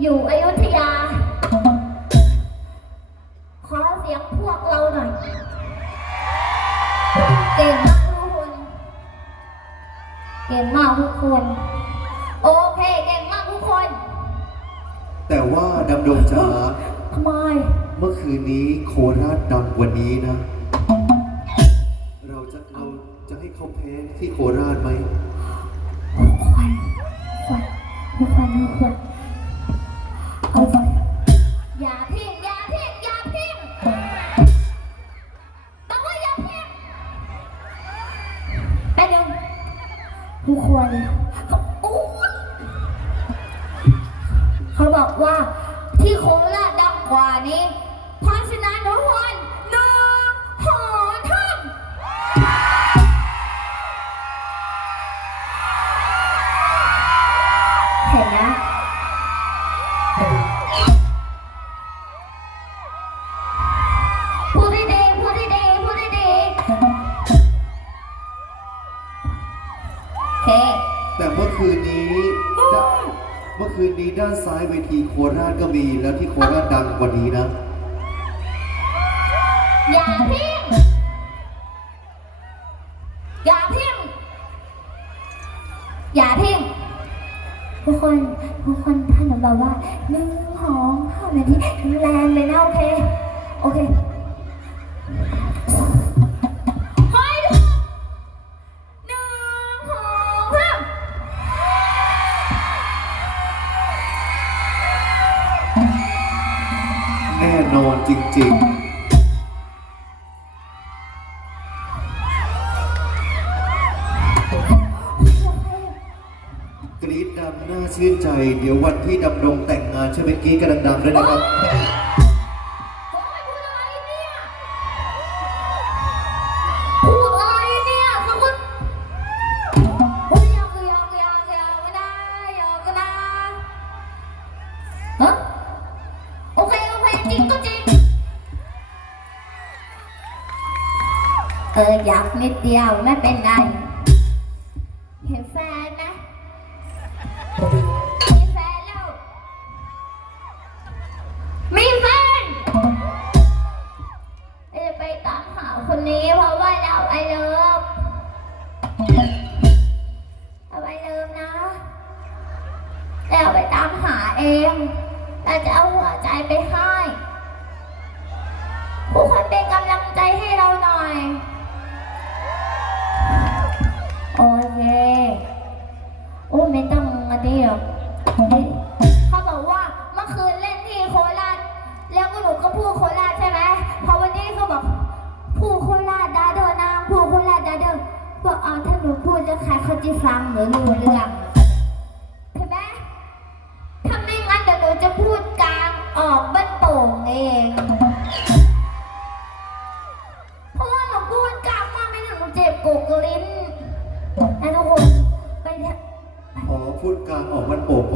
อยู่อยุธยา ขอเสียงพวกเราหน่อย เก่งมากทุกคน เก่งมากทุกคน โอเค เก่งมากทุกคน แต่ว่าดำดงจ๋าทำไม เมื่อคืนนี้โคราชดังกว่านี้นะ เราจะเราจะให้เขาแพ้ที่โคราชไหม กคนโอ้ยเขาบอกว่าที่โคราชดังกว่านี้เพราะฉะนั้นทุกคนหนึ่งหอท่ำ แต่เมื่อคืนนี้ด้านเมื่อคืนนี้ด้านซ้ายเวทีโคราชก็มี แล้วที่โคราชดังกว่านี้นะ อย่าพิมพ์อย่าพิมพ์อย่าพิมพ์ทุกคนทุกคนท่านบอกว่าหนึ่งหอมห้านาทีแรงเลยนะโอเค โอเคค นอนจริง ๆกรี๊ดดำน่าชื่นใจ เดี๋ยววันที่ดำรงแต่งงานใช่ไหมกรี๊ดกระดังๆด้วยนะครับ เอออยากนิดเดียวไม่เป็นไร เห็นแฟนไหมมีแฟนแล้ว มีแฟนจะไปตามหาคนนี้เพราะว่าเราไอเลิฟเราไอเลิฟนะเราไปตามหาเอง เราจะเอาหัวใจไปให้ผู้คนเป็นกำลังใจให้ เขาบอกว่าเมื่อคืนเล่นที่โคราช แล้วก็หนูก็พูดโคราชใช่ไหมพอวันนี้เขาบอกพูดโคราชดาเดอนางพูดโคราชดาเดอบอกเอาถ้าหนูพูดแล้วใครเขาจะฟังหรือรู้เรื่องใช่ไหมถ้าไม่งั้นเดี๋ยวหนูจะพูดกลางออกบ้านโป่งเองเพราะว่าหนูพูดกลางมากไม่งั้นหนูเจ็บกกลิ้นนะทุกคนไปเถอะอ๋อพูดกลางออกมันโป่ง